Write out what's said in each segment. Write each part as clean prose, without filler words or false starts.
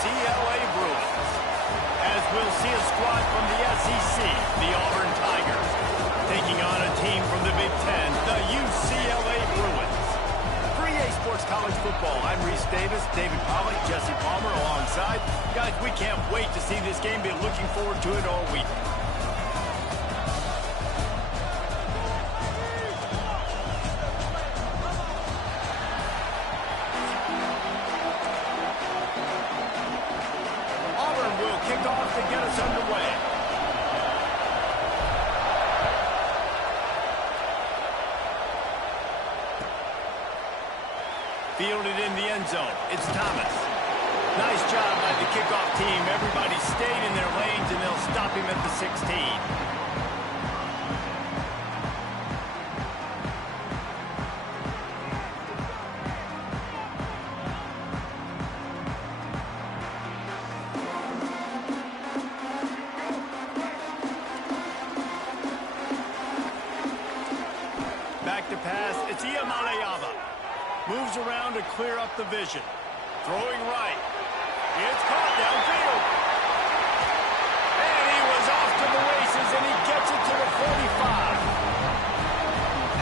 UCLA Bruins. As we'll see a squad from the SEC, the Auburn Tigers, taking on a team from the Big Ten, the UCLA Bruins. For EA Sports College Football, I'm Reese Davis, David Pollack, Jesse Palmer alongside. Guys, we can't wait to see this game. Been looking forward to it all week. Kick off to get us underway. Fielded in the end zone. It's Thomas. Nice job by the kickoff team. Everybody stayed in their lanes, and they'll stop him at the 16. To pass, it's Iamaleava. Moves around to clear up the vision. Throwing right. It's caught downfield. And he was off to the races, and he gets it to the 45.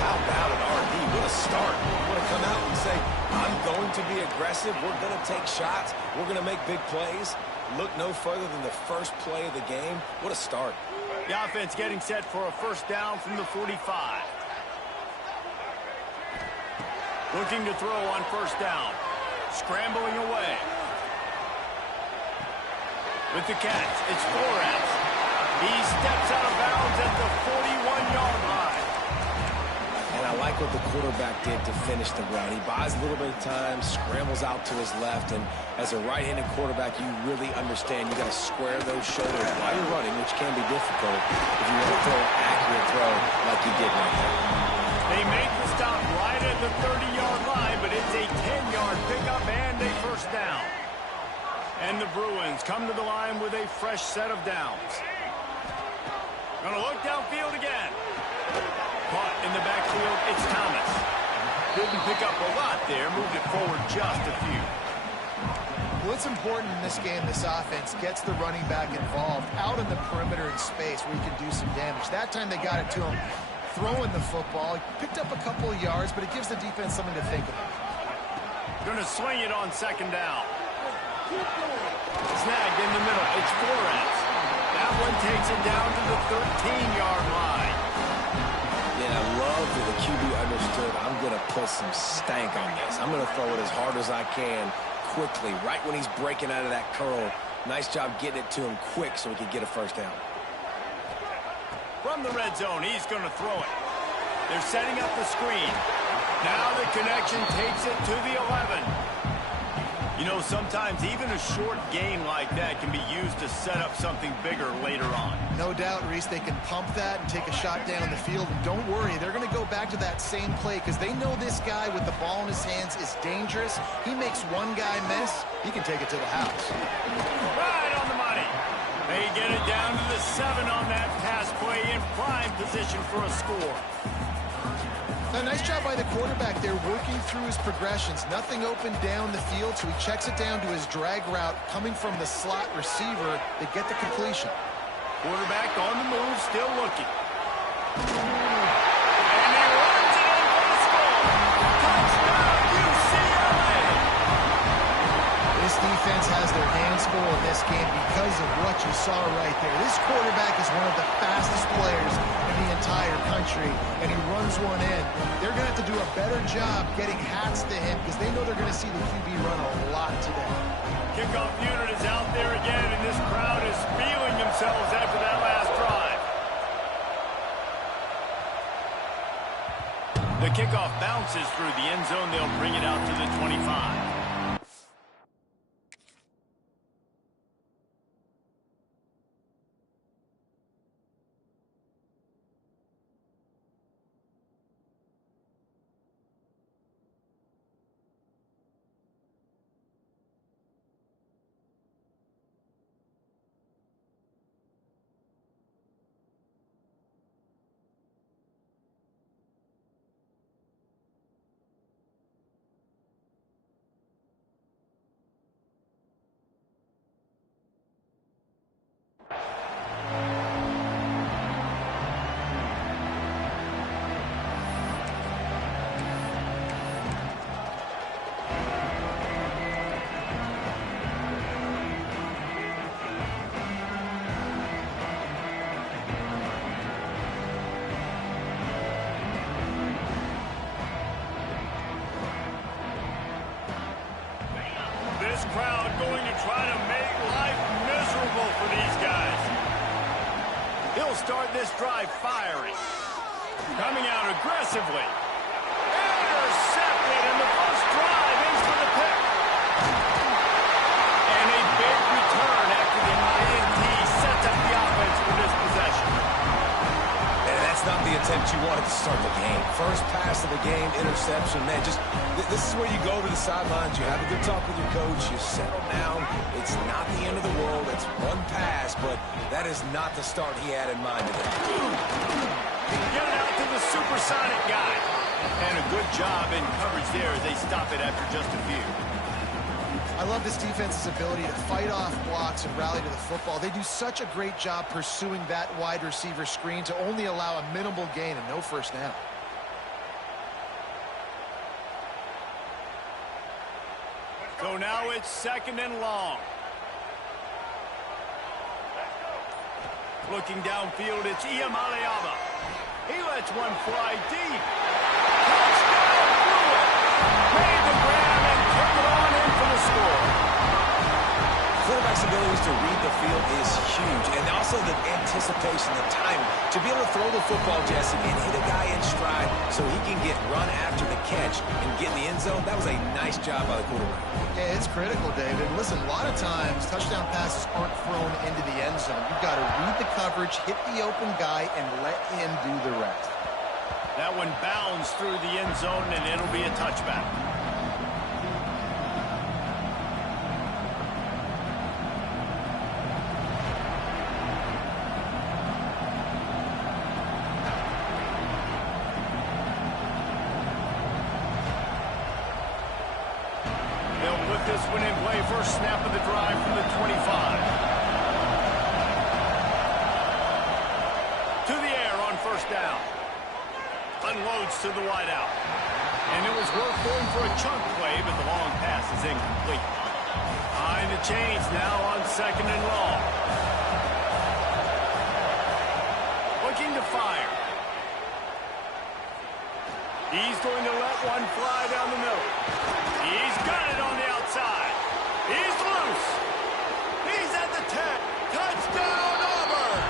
How about an RD? What a start. Want to come out and say, I'm going to be aggressive. We're going to take shots. We're going to make big plays. Look no further than the first play of the game. What a start. The offense getting set for a first down from the 45. Looking to throw on first down. Scrambling away. With the catch, it's Flores. He steps out of bounds at the 41-yard line. And I like what the quarterback did to finish the run. He buys a little bit of time, scrambles out to his left, and as a right-handed quarterback, you really understand you got to square those shoulders while you're running, which can be difficult if you want to throw an accurate throw like he did right there. They make the stop right at the 30-yard line, but it's a 10-yard pickup and a first down. And the Bruins come to the line with a fresh set of downs. Going to look downfield again. Caught in the backfield, it's Thomas. Didn't pick up a lot there, moved it forward just a few. What's important in this game, this offense gets the running back involved out in the perimeter in space where he can do some damage. That time they got it to him. Throwing the football, he picked up a couple of yards, but it gives the defense something to think about. Going to swing it on second down. Snagged in the middle. It's Flores. That one takes it down to the 13-yard line. Yeah, I love that the QB understood I'm going to put some stank on this. I'm going to throw it as hard as I can quickly, right when he's breaking out of that curl. Nice job getting it to him quick so he could get a first down. From the red zone, he's going to throw it. They're setting up the screen. Now the connection takes it to the 11. You know, sometimes even a short game like that can be used to set up something bigger later on. No doubt, Reese, they can pump that and take a shot down the field. And don't worry, they're going to go back to that same play because they know this guy with the ball in his hands is dangerous. He makes one guy miss, he can take it to the house. Right on the money. They get it down to the 7 on that pass play in prime position for a score. A nice job by the quarterback there working through his progressions. Nothing open down the field, so he checks it down to his drag route coming from the slot receiver. They get the completion. Quarterback on the move, still looking. And he runs it in for the score. Touchdown, UCLA! This defense has their hands full in this game because of what you saw right there. This quarterback is one of the fastest players in the entire country, and he runs one in. They're going to have to do a better job getting hats to him because they know they're going to see the QB run a lot today. Kickoff unit is out there again, and this crowd is feeling themselves after that last drive. The kickoff bounces through the end zone. They'll bring it out to the 25. crowd going to try to make life miserable for these guys. He'll start this drive firing. Coming out aggressively. Intercepted, and the first drive in for the pick. And a big return after the INT sets up the offense for this possession. And that's not the attempt you wanted to start the game. First pass of the game, interception. Man, this is where you go to the sidelines. You have a good talk with your coach. You settle down. It's not the end of the world. It's one pass, but that is not the start he had in mind today. Get it out to the supersonic guy. And a good job in coverage there as they stop it after just a few. I love this defense's ability to fight off blocks and rally to the football. They do such a great job pursuing that wide receiver screen to only allow a minimal gain and no first down. So now it's 2nd and long. Looking downfield, it's Iamaleava. He lets one fly deep. Touchdown, Bruin. Made the grab and took it on in for the score. Quarterback's abilities to read the field is huge, and also the anticipation, the time to be able to throw the football, Jesse, and hit a guy in stride so he can get run after the catch and get in the end zone. That was a nice job by the quarterback. Yeah, it's critical, David. Listen, a lot of times touchdown passes aren't thrown into the end zone. You've got to read the coverage, hit the open guy, and let him do the rest. That one bounds through the end zone, and it'll be a touchback. This one in play, first snap of the drive from the 25. To the air on first down. Unloads to the wideout. And it was worth going for a chunk play, but the long pass is incomplete. Behind the chains now on 2nd and long. Looking to fire. He's going to let one fly down the middle. He's got it on the outside. He's loose. He's at the 10. Touchdown, Auburn.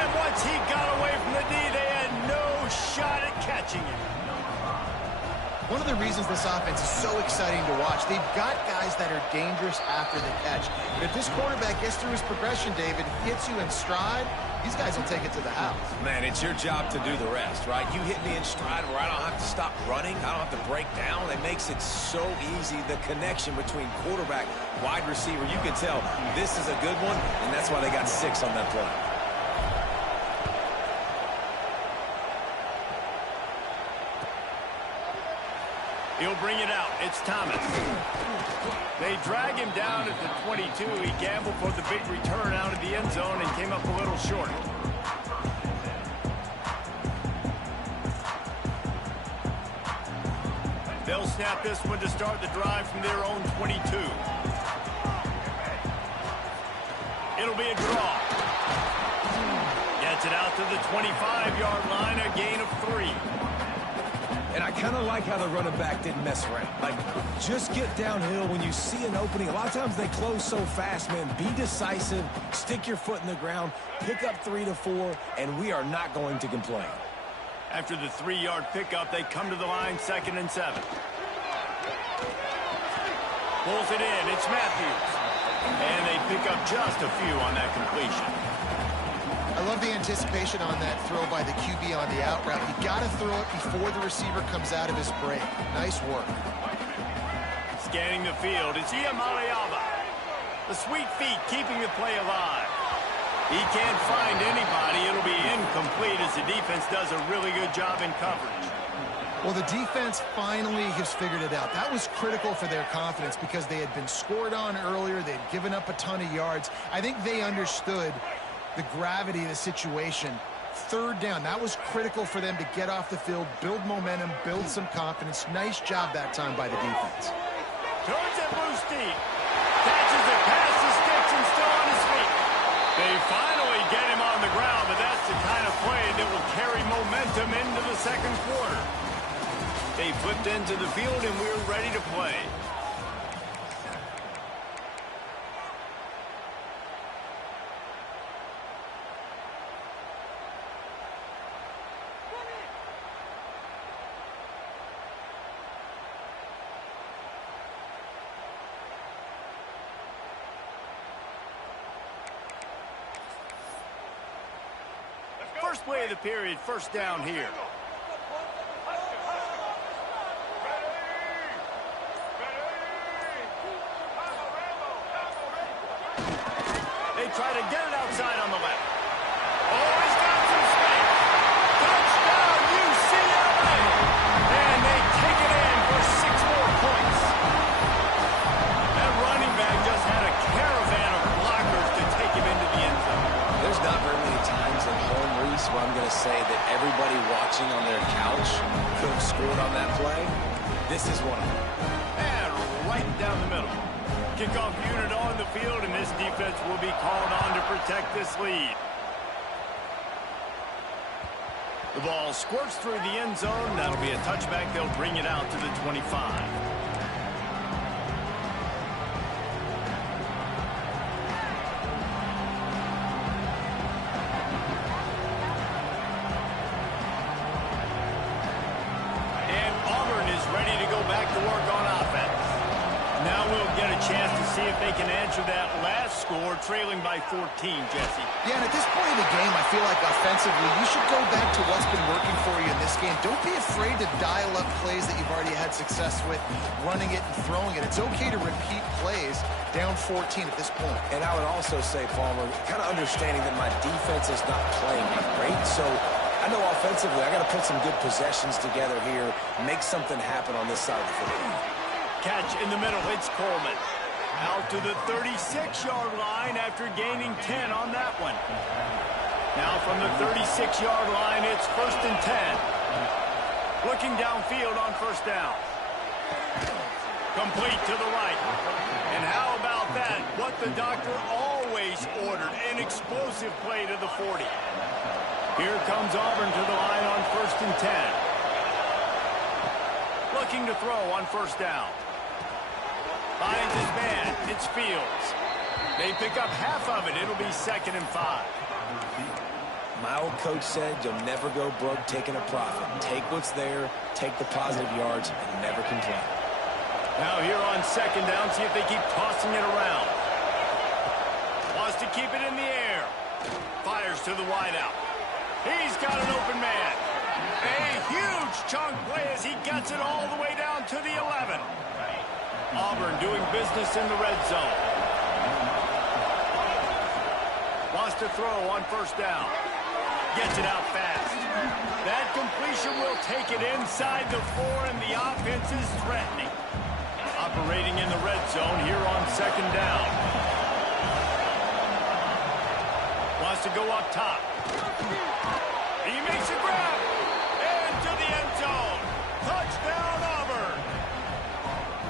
And once he got away from the D, they had no shot at catching him. One of the reasons this offense is so exciting to watch, they've got guys that are dangerous after the catch. But if this quarterback gets through his progression, David, hits you in stride, these guys will take it to the house. Man, it's your job to do the rest, right? You hit me in stride where I don't have to stop running. I don't have to break down. It makes it so easy, the connection between quarterback, wide receiver. You can tell this is a good one, and that's why they got 6 on that play. He'll bring it out. It's Thomas. They drag him down at the 22. He gambled for the big return out of the end zone and came up a little short. They'll snap this one to start the drive from their own 22. It'll be a draw. Gets it out to the 25-yard line, a gain of 3. And I kind of like how the running back didn't mess around. Like, just get downhill when you see an opening. A lot of times they close so fast, man. Be decisive, stick your foot in the ground, pick up 3 to 4, and we are not going to complain. After the 3-yard pickup, they come to the line, 2nd and 7. Pulls it in, it's Matthews. And they pick up just a few on that completion. I love the anticipation on that throw by the QB on the out route. You got to throw it before the receiver comes out of his break. Nice work. Scanning the field, it's Iamaleava. The sweet feet keeping the play alive. He can't find anybody. It'll be incomplete as the defense does a really good job in coverage. Well, the defense finally has figured it out. That was critical for their confidence because they had been scored on earlier. They'd given up a ton of yards. I think they understood the gravity of the situation. 3rd down, that was critical for them to get off the field, build momentum, build some confidence. Nice job that time by the defense. Turns it loose deep. Catches it past the sticks and still on his feet. They finally get him on the ground, but that's the kind of play that will carry momentum into the 2nd quarter. They flipped into the field, and we're ready to play. First play of the period, first down here. They try to get it outside on the left. Oh, he's got some space. Touchdown, UCLA. And they take it in for 6 more points. That running back just had a caravan of blockers to take him into the end zone. There's not very many times at home, Reese, where I'm going to say that everybody watching on their couch could have scored on that play. This is one of them. And right down the middle. Kickoff unit on the field, and this defense will be called on to protect this lead. The ball squirts through the end zone. That'll be a touchback. They'll bring it out to the 25. And Auburn is ready to go back to work on offense. Now we'll get a chance to see if they can answer that last score, trailing by 14, Jesse. Yeah, and at this point in the game, I feel like offensively, you should go back to what's been working for you in this game. Don't be afraid to dial up plays that you've already had success with, running it and throwing it. It's okay to repeat plays down 14 at this point. And I would also say, Palmer, kind of understanding that my defense is not playing great, so I know offensively I got to put some good possessions together here, make something happen on this side of the football. Catch in the middle, it's Coleman. Out to the 36-yard line after gaining 10 on that one. Now from the 36-yard line, it's 1st and 10. Looking downfield on first down. Complete to the right. And how about that? What the doctor always ordered, an explosive play to the 40. Here comes Auburn to the line on 1st and 10. Looking to throw on first down. Finds his man. It's Fields. They pick up half of it. It'll be 2nd and 5. My old coach said you'll never go broke taking a profit. Take what's there, take the positive yards, and never complain. Now here on 2nd down, see if they keep tossing it around. Wants to keep it in the air. Fires to the wideout. He's got an open man. A huge chunk play as he gets it all the way down to the 11. Auburn doing business in the red zone. Wants to throw on first down. Gets it out fast. That completion will take it inside the 4, and the offense is threatening. Operating in the red zone here on 2nd down. Wants to go up top. He makes a grab. Into the end zone. Touchdown, Auburn.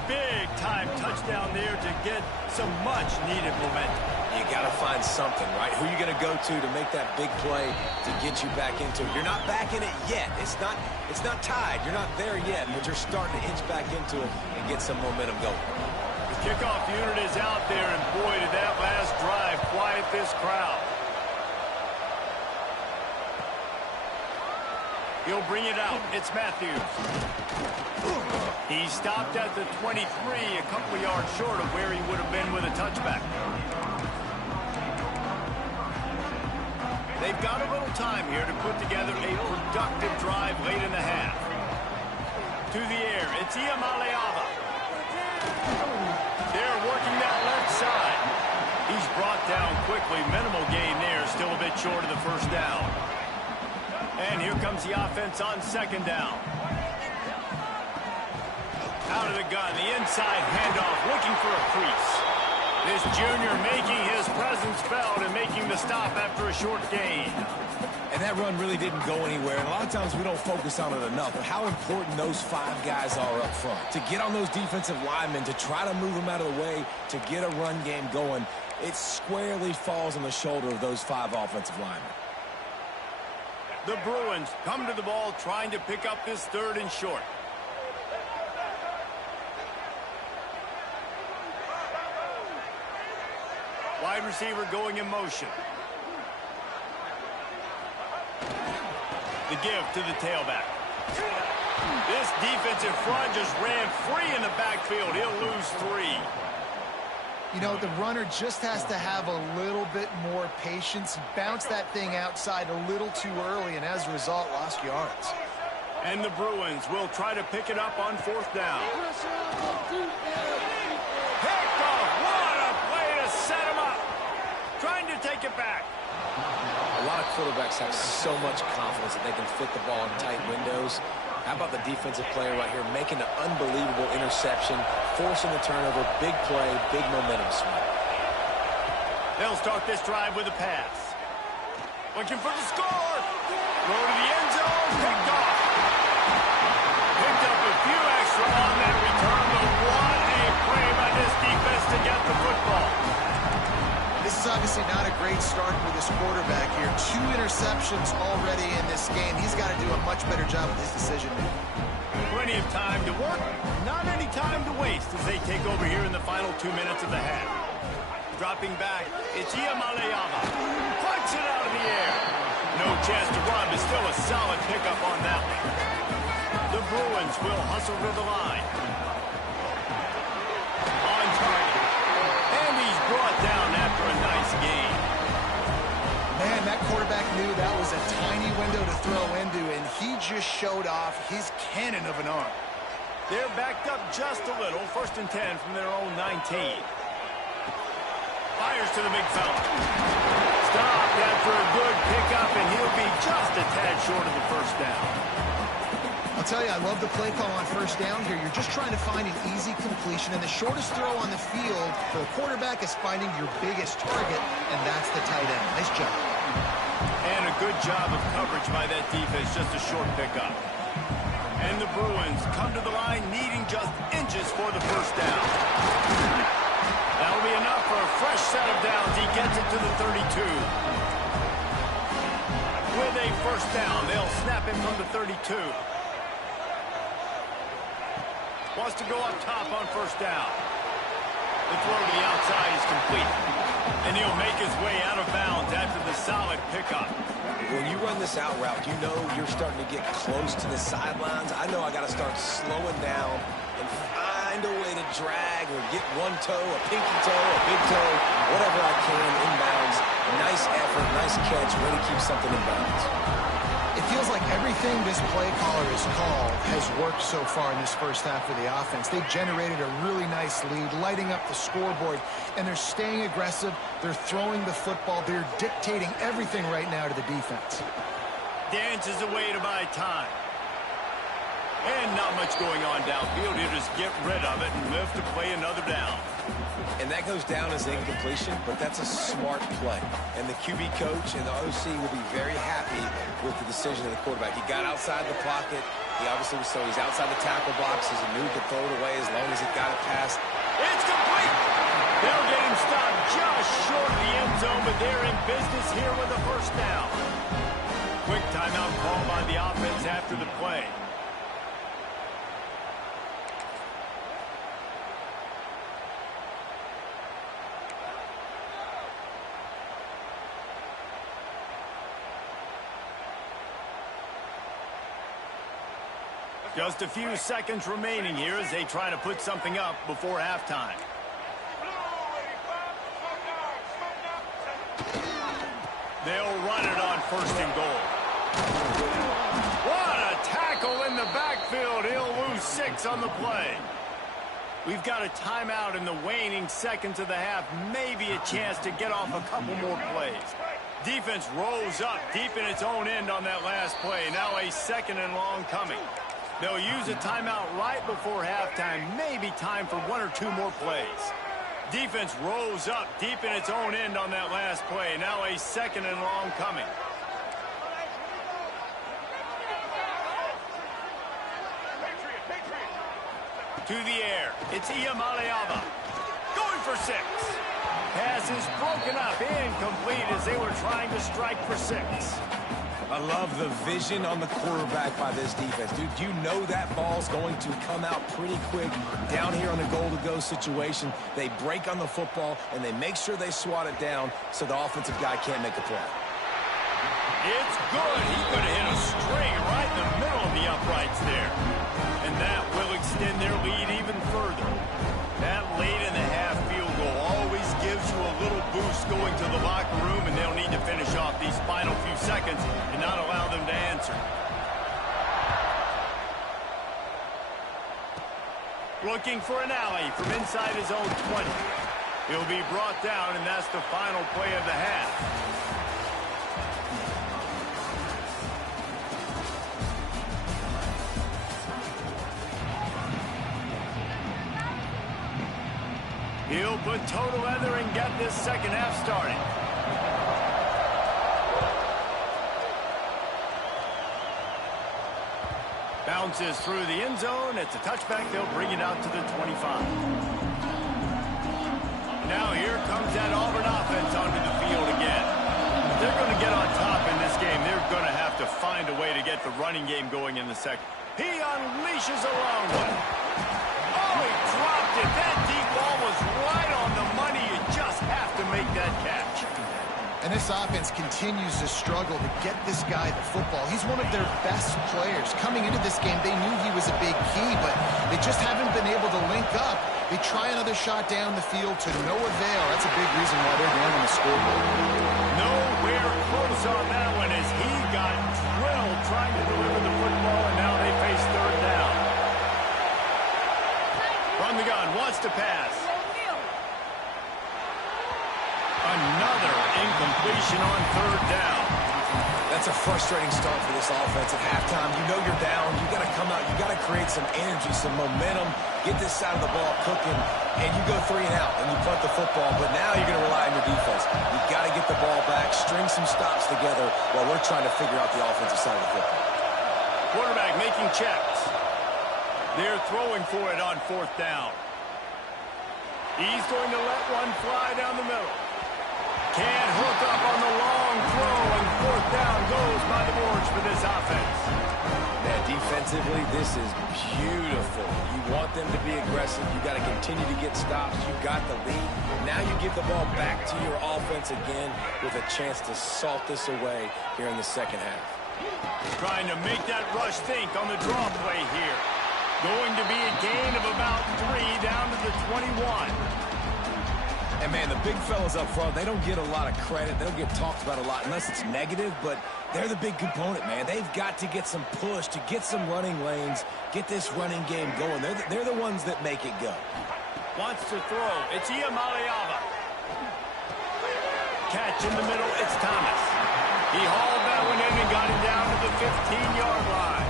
Big-time touchdown there to get some much-needed momentum. You got to find something, right? Who are you going to go to make that big play to get you back into it? You're not back in it yet. It's not tied. You're not there yet, but you're starting to inch back into it and get some momentum going. The kickoff unit is out there, and boy, did that last drive quiet this crowd. He'll bring it out. It's Matthews. He stopped at the 23, a couple of yards short of where he would have been with a touchback. They've got a little time here to put together a productive drive late in the half. To the air, it's Iamaleava. They're working that left side. He's brought down quickly. Minimal gain there, still a bit short of the first down. And here comes the offense on 2nd down. Out of the gun, the inside handoff, looking for a crease. This junior making his presence felt and making the stop after a short gain. And that run really didn't go anywhere. And a lot of times we don't focus on it enough, but how important those 5 guys are up front. To get on those defensive linemen, to try to move them out of the way, to get a run game going, it squarely falls on the shoulder of those 5 offensive linemen. The Bruins come to the ball trying to pick up this 3rd and short. Wide receiver going in motion. The give to the tailback. This defensive front just ran free in the backfield. He'll lose 3. You know, the runner just has to have a little bit more patience, bounce that thing outside a little too early, and as a result, lost yards. And the Bruins will try to pick it up on 4th down. Picked off. What a play to set him up. Trying to take it back. A lot of quarterbacks have so much confidence that they can fit the ball in tight windows. How about the defensive player right here making an unbelievable interception, forcing the turnover, big play, big momentum swing. They'll start this drive with a pass. Looking for the score. Throw to the end zone. Picked off. Picked up a few extra on that return, but what a play by this defense to get the football. This is obviously not a great start for this quarterback here. 2 interceptions already in this game. He's got to do a much better job with his decision-making. Plenty of time to work, not any time to waste as they take over here in the final 2 minutes of the half. Dropping back, it's Iamaleava. Punch it out of the air. No chance to run, but still a solid pickup on that one. The Bruins will hustle to the line. On target. And he's brought down after a nice gain. Man, that quarterback knew that was a tiny window to throw into, and he just showed off his cannon of an arm. They're backed up just a little. 1st and 10 from their own 19. Fires to the big fella. Stopped after a good pickup, and he'll be just a tad short of the 1st down. I'll tell you, I love the play call on 1st down here. You're just trying to find an easy completion, and the shortest throw on the field for the quarterback is finding your biggest target, and that's the tight end. Nice job. And a good job of coverage by that defense, just a short pickup. And the Bruins come to the line needing just inches for the 1st down. That'll be enough for a fresh set of downs. He gets it to the 32. With a 1st down, they'll snap him from the 32. Wants to go up top on 1st down. The throw to the outside is complete. And he'll make his way out of bounds after the solid pickup. When you run this out route, you know you're starting to get close to the sidelines. I know I got to start slowing down and find a way to drag or get one toe, a pinky toe, a big toe, whatever I can inbounds. Nice effort, nice catch, way to keep something in bounds. It feels like everything this play caller has called has worked so far in this 1st half for the offense. They've generated a really nice lead, lighting up the scoreboard, and they're staying aggressive. They're throwing the football. They're dictating everything right now to the defense. Dances away to buy time. And not much going on downfield. He'll just get rid of it and live to play another down. And that goes down as incompletion, but that's a smart play. And the QB coach and the OC will be very happy with the decision of the quarterback. He got outside the pocket. He obviously was so he's outside the tackle boxes and knew he could throw it away as long as he got it past. It's complete. They'll get him stopped just short of the end zone, but they're in business here with a 1st down. Quick timeout call by the offense after the play. Just a few seconds remaining here as they try to put something up before halftime. They'll run it on 1st and goal. What a tackle in the backfield. He'll lose 6 on the play. We've got a timeout in the waning seconds of the half. Maybe a chance to get off a couple more plays. Defense rolls up deep in its own end on that last play. Now a 2nd and long coming. They'll use a timeout right before halftime. Maybe time for 1 or 2 more plays. Defense rolls up deep in its own end on that last play. Now a 2nd and long coming. To the air. It's Iamaleava. Going for 6. Pass is broken up. Incomplete as they were trying to strike for 6. I love the vision on the quarterback by this defense. Dude, you know that ball's going to come out pretty quick down here on the goal-to-go situation. They break on the football, and they make sure they swat it down so the offensive guy can't make a play. It's good. He could have hit a string right in the middle of the uprights there. And that will extend their lead even further. That late in the half field goal to finish off these final few seconds and not allow them to answer. Looking for an alley from inside his own 20. He'll be brought down, and that's the final play of the half. He'll put toe together and get this second half started. Bounces through the end zone. It's a touchback. They'll bring it out to the 25. Now here comes that Auburn offense onto the field again. If they're going to get on top in this game, they're going to have to find a way to get the running game going in the second. He unleashes a long one. Oh, he dropped it. That deep ball was right on the money. You just have to make that catch. And this offense continues to struggle to get this guy the football. He's one of their best players. Coming into this game, they knew he was a big key, but they just haven't been able to link up. They try another shot down the field to no avail. That's a big reason why they're going on the scoreboard. Nowhere close on that one as he got drilled trying to deliver the football, and now they face third down. From the gun, wants to pass. Another incompletion on third down. That's a frustrating start for this offense. At halftime, you know you're down. You got to come out. You got to create some energy, some momentum, get this side of the ball cooking, and you go 3 and out, and you punt the football. But now you're going to rely on your defense. You got to get the ball back, string some stops together while we're trying to figure out the offensive side of the football. Quarterback making checks. They're throwing for it on fourth down. He's going to let one fly down the middle. Can't hook up on the long throw, and fourth down goes by the boards for this offense. Man, defensively, this is beautiful. You want them to be aggressive. You got to continue to get stops. You got the lead. Now you give the ball back to your offense again with a chance to salt this away here in the second half. Trying to make that rush think on the draw play here. Going to be a gain of about 3 down to the 21. And, man, the big fellas up front, they don't get a lot of credit. They don't get talked about a lot unless it's negative, but they're the big component, man. They've got to get some push, to get some running lanes, get this running game going. They're the ones that make it go. Wants to throw. It's Iamaleava. Catch in the middle. It's Thomas. He hauled that one in and got it down to the 15-yard line.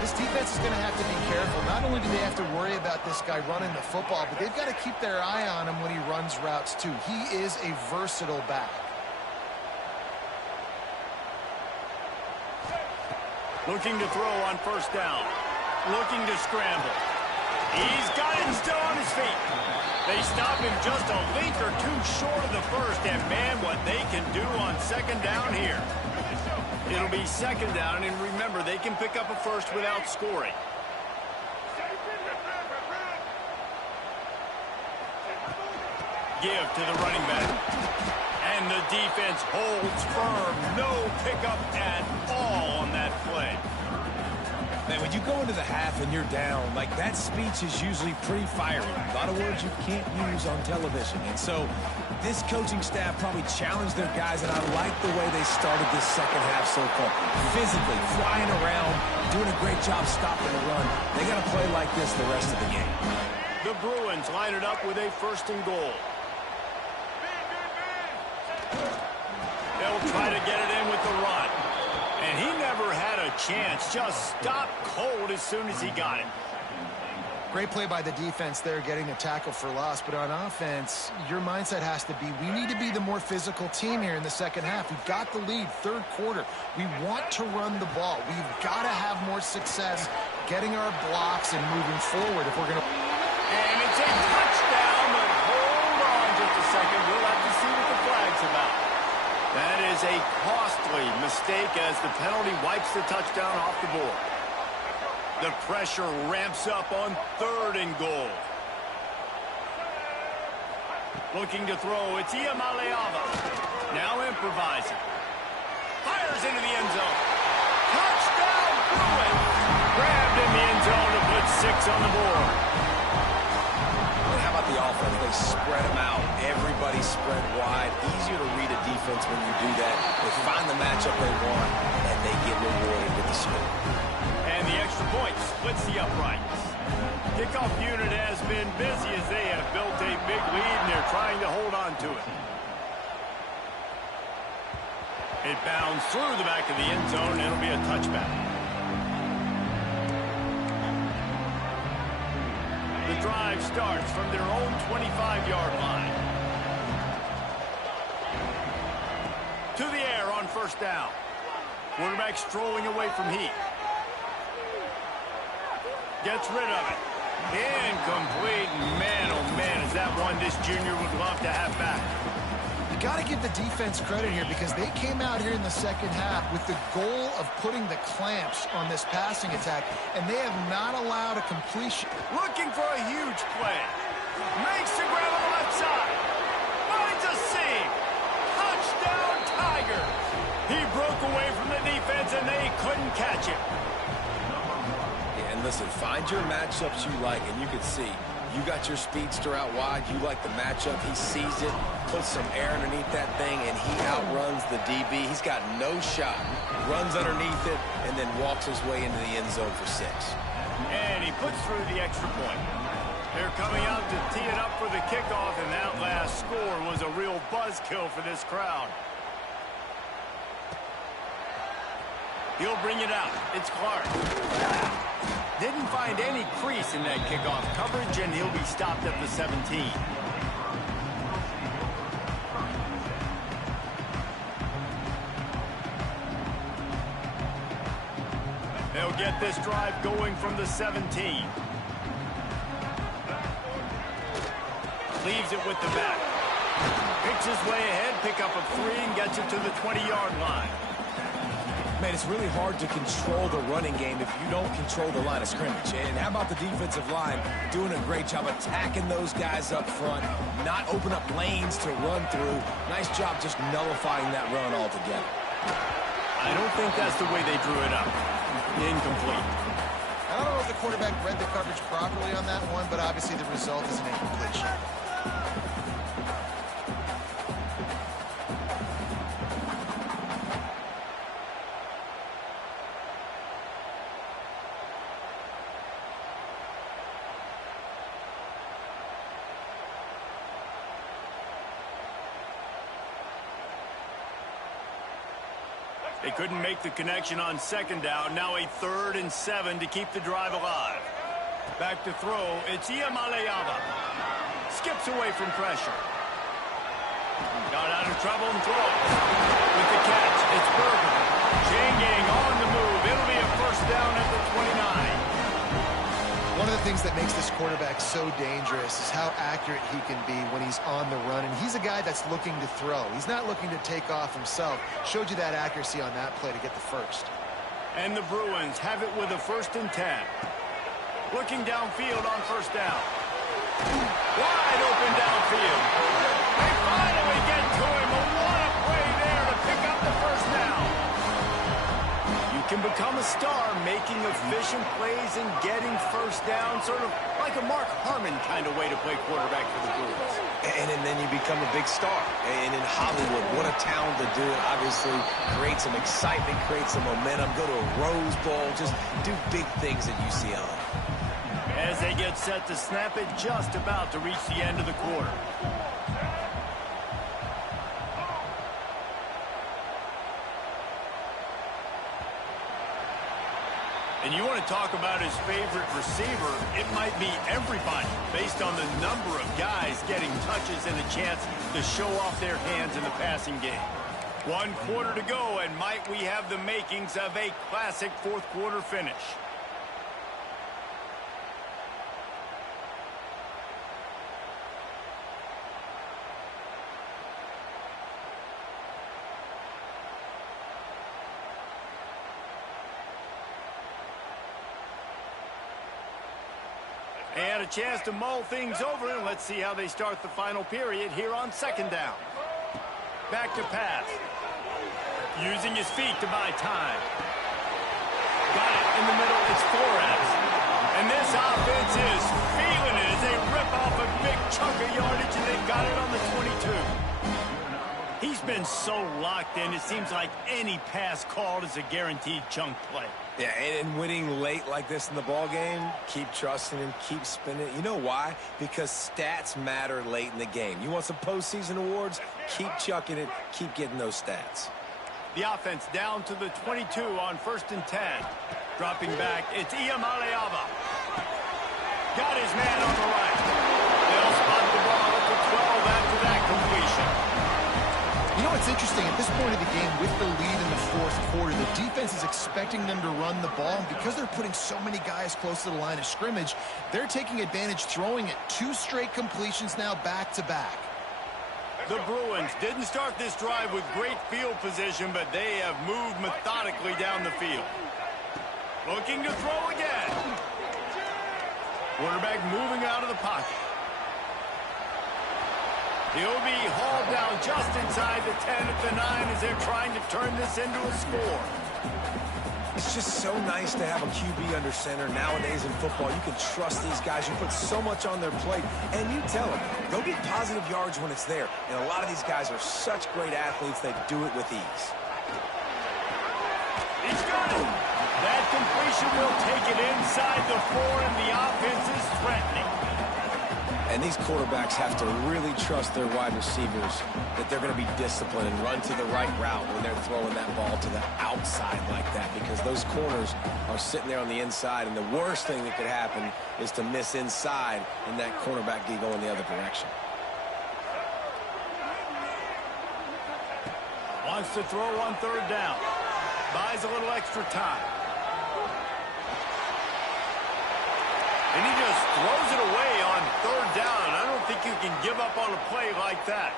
This defense is going to have to be careful. Not only do they have to worry about this guy running the football, but they've got to keep their eye on him when he runs routes, too. He is a versatile back. Looking to throw on first down. Looking to scramble. He's got it still on his feet. They stop him just a link or two short of the first, and man, what they can do on second down here. It'll be second down, and remember, they can pick up a first without scoring. Give to the running back. And the defense holds firm. No pickup at all on that play. Man, when you go into the half and you're down, like that speech is usually pretty fiery. A lot of words you can't use on television. And so this coaching staff probably challenged their guys, and I like the way they started this second half so far. Physically, flying around, doing a great job stopping the run. They got to play like this the rest of the game. The Bruins line it up with a first and goal. They'll try to get it in with the run. And he never had a chance. Just stopped cold as soon as he got it. Great play by the defense there, getting a tackle for loss. But on offense, your mindset has to be, we need to be the more physical team here in the second half. We've got the lead, third quarter. We want to run the ball. We've got to have more success getting our blocks and moving forward if we're going to... And it's a touchdown, but hold on just a second. We'll have to see what the flag's about. That is a costly mistake as the penalty wipes the touchdown off the board. The pressure ramps up on third and goal. Looking to throw, it's Iamaleava. Now improvising. Fires into the end zone. Touchdown, Bruins! Grabbed in the end zone to put 6 on the board. And how about the offense, they spread them out. Everybody spread wide. Easier to read a defense when you do that. They find the matchup they want, and they get rewarded with the score. And the extra point splits the uprights. Kickoff unit has been busy as they have built a big lead, and they're trying to hold on to it. It bounds through the back of the end zone, and it'll be a touchback. The drive starts from their own 25-yard line. To the air on first down. Quarterback strolling away from heat. Gets rid of it. Incomplete. Man, oh man, is that one this junior would love to have back. You got to give the defense credit here because they came out here in the second half with the goal of putting the clamps on this passing attack, and they have not allowed a completion. Looking for a huge play. Makes the grab on the left side. Finds a seam. Touchdown, Tigers. He broke away from the defense, and they couldn't catch him. Yeah, and listen, find your matchups you like, and you can see. You got your speedster out wide. You like the matchup. He sees it, puts some air underneath that thing, and he outruns the DB. He's got no shot. Runs underneath it, and then walks his way into the end zone for 6. And he puts through the extra point. They're coming out to tee it up for the kickoff, and that last score was a real buzzkill for this crowd. He'll bring it out. It's Clark. Didn't find any crease in that kickoff coverage, and he'll be stopped at the 17. They'll get this drive going from the 17. Leaves it with the back. Picks his way ahead, pick up a 3, and gets it to the 20-yard line. Man, it's really hard to control the running game if you don't control the line of scrimmage. And how about the defensive line doing a great job attacking those guys up front, not open up lanes to run through. Nice job just nullifying that run altogether. I don't think that's the way they drew it up. Incomplete. I don't know if the quarterback read the coverage properly on that one, but obviously the result is an incompletion. They couldn't make the connection on second down. Now a 3rd and 7 to keep the drive alive. Back to throw. It's Iamaleava. Skips away from pressure. Got out of trouble and throws. With the catch, it's Berger. Chain gang on the move. It'll be a first down at the 29. One of the things that makes this quarterback so dangerous is how accurate he can be when he's on the run. And he's a guy that's looking to throw. He's not looking to take off himself. Showed you that accuracy on that play to get the first. And the Bruins have it with a 1st and 10. Looking downfield on first down. Wide open downfield. They finally get to him. What a play there to pick up the first down. You can become a star making efficient plays and getting first down, sort of like a Mark Harmon kind of way to play quarterback for the Bruins. And then you become a big star. And in Hollywood, what a town to do it. Obviously, create some excitement, create some momentum, go to a Rose Bowl, just do big things at UCLA. As they get set to snap it, just about to reach the end of the quarter. And you want to talk about his favorite receiver, it might be everybody based on the number of guys getting touches and a chance to show off their hands in the passing game. 1 quarter to go, and might we have the makings of a classic 4th quarter finish. And a chance to mull things over. Let's see how they start the final period here on second down. Back to pass. Using his feet to buy time. Got it in the middle. It's Flores. And this offense is feeling it as they rip off a big chunk of yardage, and they've got it on the 22. He's been so locked in, it seems like any pass called is a guaranteed chunk play. Yeah, and winning late like this in the ball game, keep trusting him, keep spinning. You know why? Because stats matter late in the game. You want some postseason awards? Keep chucking it, keep getting those stats. The offense down to the 22 on 1st and 10. Dropping back, it's Iamaleava. Got his man on the right. They'll spot the ball at the 12 after that completion. You know what's interesting? At this point of the game, with the lead in the 4th quarter, the defense is expecting them to run the ball. And because they're putting so many guys close to the line of scrimmage, they're taking advantage, throwing it 2 straight completions now back-to-back. The Bruins didn't start this drive with great field position, but they have moved methodically down the field. Looking to throw again. Quarterback moving out of the pocket. He'll be hauled down just inside the 10 at the 9 as they're trying to turn this into a score. It's just so nice to have a QB under center. Nowadays in football, you can trust these guys. You put so much on their plate, and you tell them, go get positive yards when it's there. And a lot of these guys are such great athletes, they do it with ease. He's got it. That completion will take it inside the 4, and the offense is threatening. And these quarterbacks have to really trust their wide receivers that they're going to be disciplined and run to the right route when they're throwing that ball to the outside like that, because those corners are sitting there on the inside, and the worst thing that could happen is to miss inside and that cornerback be going the other direction. Wants to throw on 3rd down. Buys a little extra time. And he just throws it away on 3rd down. I don't think you can give up on a play like that.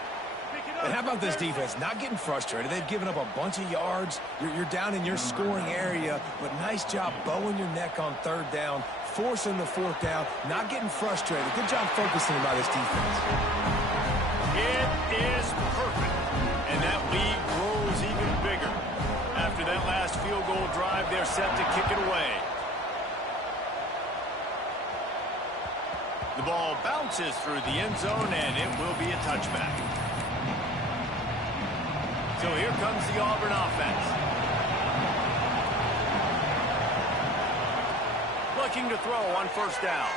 And how about this defense? Not getting frustrated. They've given up a bunch of yards. You're down in your scoring area, but nice job bowing your neck on 3rd down, forcing the 4th down, not getting frustrated. Good job focusing by this defense. It is perfect. And that lead grows even bigger. After that last field goal drive, they're set to kick it away. The ball bounces through the end zone, and it will be a touchback. So here comes the Auburn offense. Looking to throw on 1st down.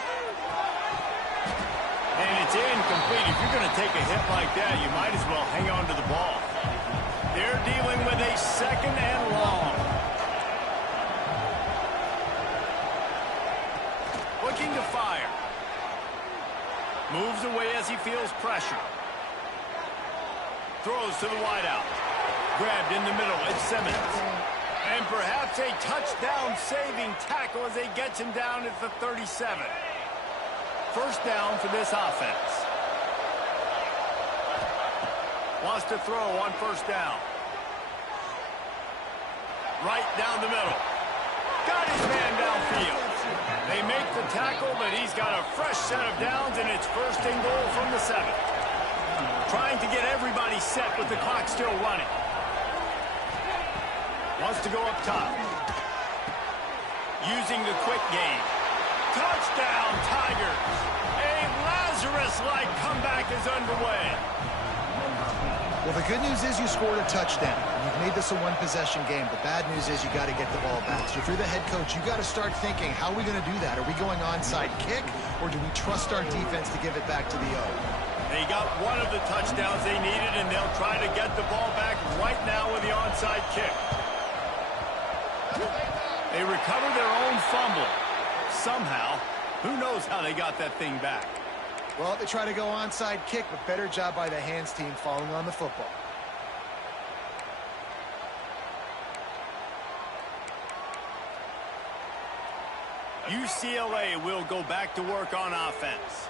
And it's incomplete. If you're going to take a hit like that, you might as well hang on to the ball. They're dealing with a 2nd and long. Looking to fire. Moves away as he feels pressure. Throws to the wideout. Grabbed in the middle. It's Simmons. And perhaps a touchdown-saving tackle as they get him down at the 37. 1st down for this offense. Wants to throw on 1st down. Right down the middle. Got his man downfield. They make the tackle, but he's got a fresh set of downs, and it's 1st and goal from the 7. Trying to get everybody set with the clock still running. Wants to go up top. Using the quick game. Touchdown, Tigers. A Lazarus-like comeback is underway. Well, the good news is you scored a touchdown. You've made this a one-possession game. The bad news is you got to get the ball back. So if you're the head coach, you got to start thinking, how are we going to do that? Are we going onside kick, or do we trust our defense to give it back to the O? They got one of the touchdowns they needed, and they'll try to get the ball back right now with the onside kick. They recover their own fumble. Somehow, who knows how they got that thing back. Well, they try to go onside kick, but better job by the hands team falling on the football. UCLA will go back to work on offense.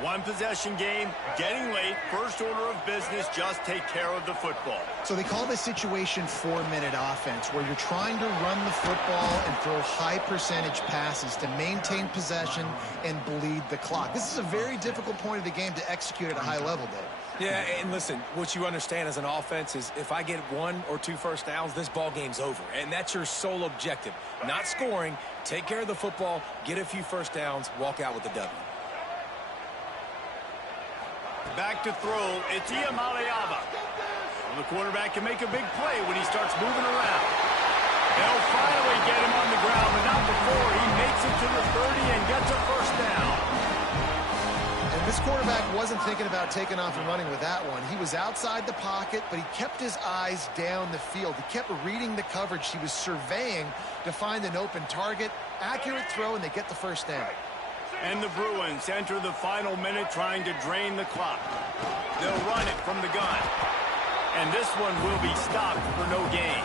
One possession game, getting late, first order of business, just take care of the football. So they call this situation 4-minute offense, where you're trying to run the football and throw high percentage passes to maintain possession and bleed the clock. This is a very difficult point of the game to execute at a high level, Dave. Yeah, and listen, what you understand as an offense is if I get 1 or 2 first downs, this ball game's over. And that's your sole objective. Not scoring, take care of the football, get a few first downs, walk out with the W. Back to throw, it's Iamaleava. Well, the quarterback can make a big play when he starts moving around. They'll finally get him on the ground, but not before he makes it to the 30 and gets a first down. And this quarterback wasn't thinking about taking off and running with that one. He was outside the pocket, but he kept his eyes down the field. He kept reading the coverage. He was surveying to find an open target. Accurate throw, and they get the first down. And the Bruins enter the final minute trying to drain the clock. They'll run it from the gun. And this one will be stopped for no gain.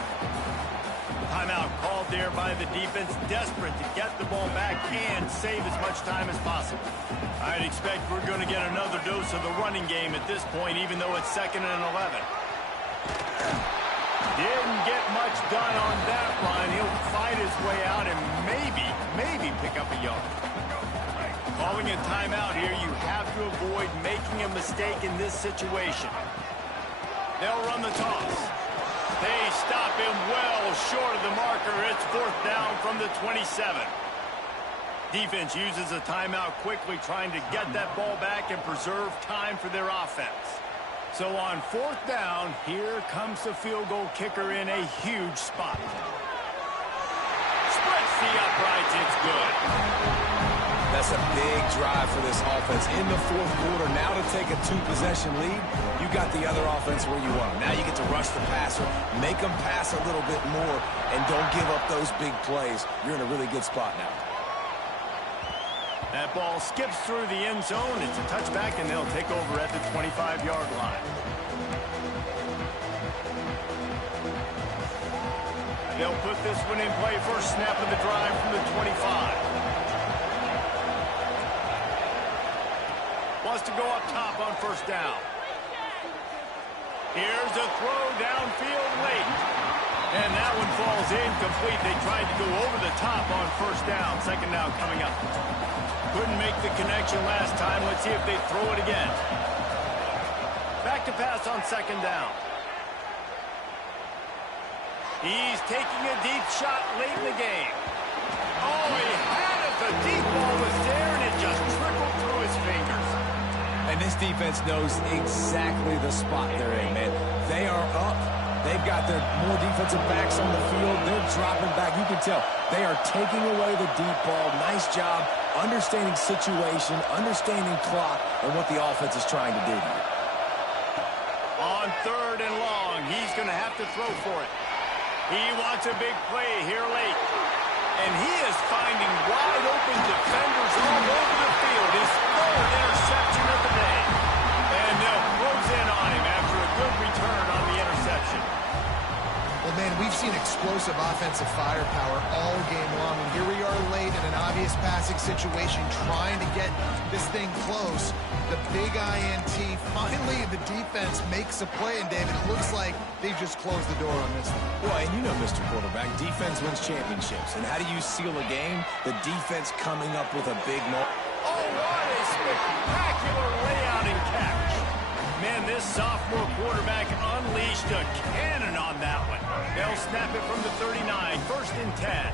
Timeout called there by the defense, desperate to get the ball back and save as much time as possible. I'd expect we're going to get another dose of the running game at this point, even though it's 2nd and 11. Didn't get much done on that run. He'll fight his way out and maybe pick up a yard. Calling a timeout here, you have to avoid making a mistake in this situation. They'll run the toss. They stop him well short of the marker. It's 4th down from the 27. Defense uses a timeout quickly, trying to get that ball back and preserve time for their offense. So on 4th down, here comes the field goal kicker in a huge spot. Splits the uprights. It's good. That's a big drive for this offense in the 4th quarter. Now to take a 2-possession lead, you got the other offense where you want them. Now you get to rush the passer, make them pass a little bit more, and don't give up those big plays. You're in a really good spot now. That ball skips through the end zone. It's a touchback, and they'll take over at the 25-yard line. They'll put this one in play. First snap of the drive from the 25. Wants to go up top on 1st down. Here's a throw downfield late. And that one falls incomplete. They tried to go over the top on 1st down. 2nd down coming up. Couldn't make the connection last time. Let's see if they throw it again. Back to pass on 2nd down. He's taking a deep shot late in the game. Oh, he had it. The deep ball was there, and it just trickled through his fingers. And this defense knows exactly the spot they're in, man. They are up. They've got their more defensive backs on the field. They're dropping back. You can tell they are taking away the deep ball. Nice job understanding situation, understanding clock, and what the offense is trying to do. On 3rd and long, he's going to have to throw for it. He wants a big play here late. And he is finding wide open defenders all over the field. His 3rd interception of the day. And they'll close in on him after a good return on the interception. Well, man, we've seen explosive offensive firepower all game long. And here we are late in an obvious passing situation, trying to get this thing close. The big INT. Finally, the defense makes a play. And, David, it looks like they've just closed the door on this one. Well, and you know, Mr. Quarterback, defense wins championships. And how do you seal a game? The defense coming up with a big moment. Oh, what a spectacular layout and catch. Man, this sophomore quarterback unleashed a cannon on that one. They'll snap it from the 39, 1st and 10.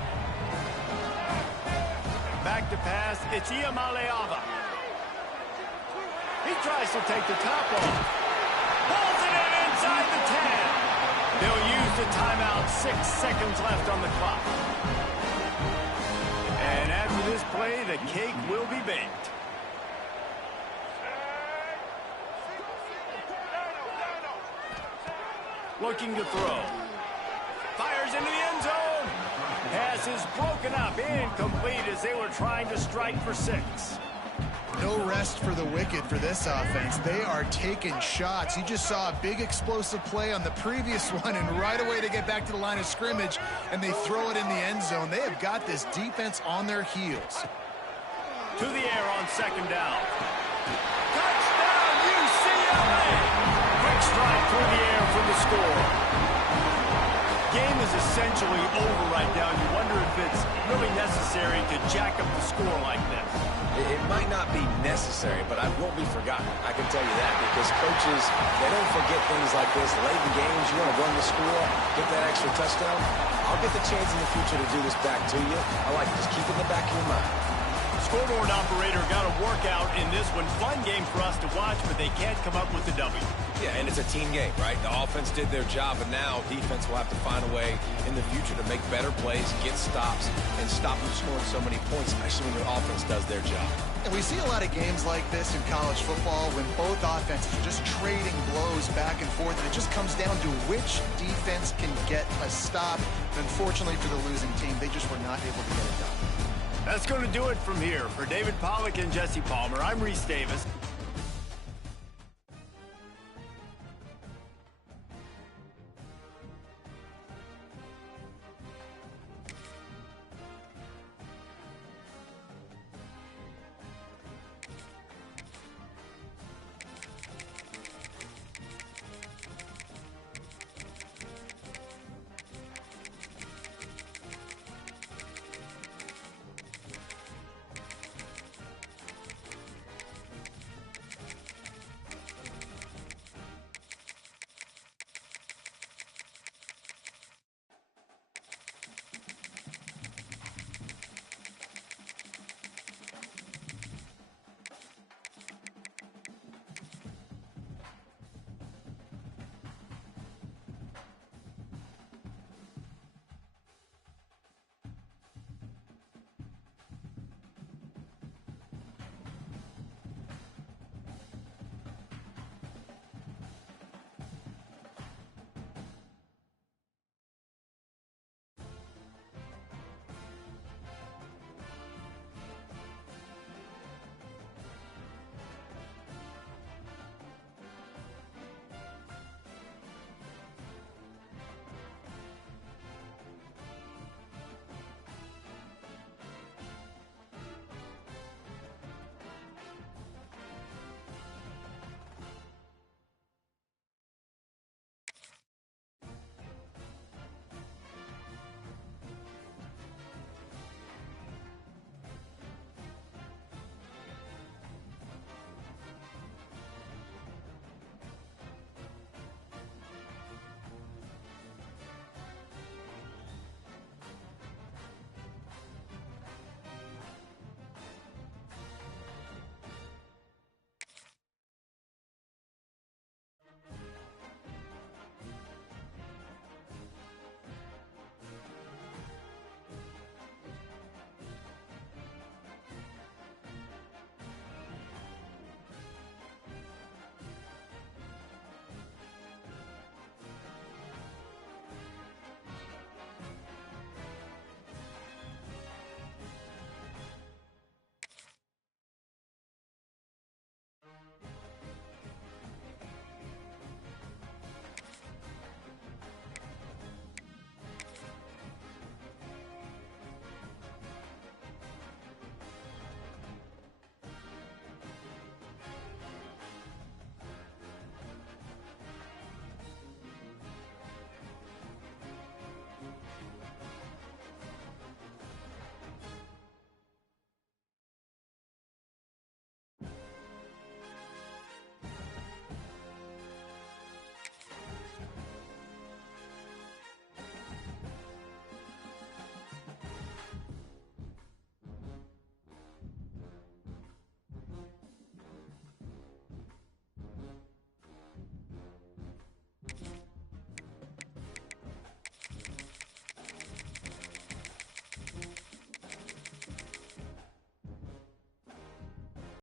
Back to pass, it's Iamaleava. He tries to take the top off. Pulls it in inside the 10. They'll use the timeout, 6 seconds left on the clock. And after this play, the cake will be baked. Looking to throw. Fires into the end zone. Pass is broken up, incomplete as they were trying to strike for 6. No rest for the wicked for this offense. They are taking shots. You just saw a big explosive play on the previous one, and right away they get back to the line of scrimmage, and they throw it in the end zone. They have got this defense on their heels. To the air on 2nd down. Touchdown, UCLA! Quick strike through the air for the score. Game is essentially over right now. You wonder if it's really necessary to jack up the score like this. It might not be necessary, but I won't be forgotten. I can tell you that, because coaches, they don't forget things like this. Late in games, you want to run the score, get that extra touchdown. I'll get the chance in the future to do this back to you. I like it. Just keep it in the back of your mind. scoreboard operator got a workout in this one. Fun game for us to watch, but they can't come up with the W. Yeah, and it's a team game, right? The offense did their job, but now defense will have to find a way in the future to make better plays, get stops, and stop them scoring so many points, especially when your offense does their job. And we see a lot of games like this in college football when both offenses are just trading blows back and forth, and it just comes down to which defense can get a stop. And unfortunately for the losing team, they just were not able to get it done. That's going to do it from here. For David Pollack and Jesse Palmer, I'm Reese Davis.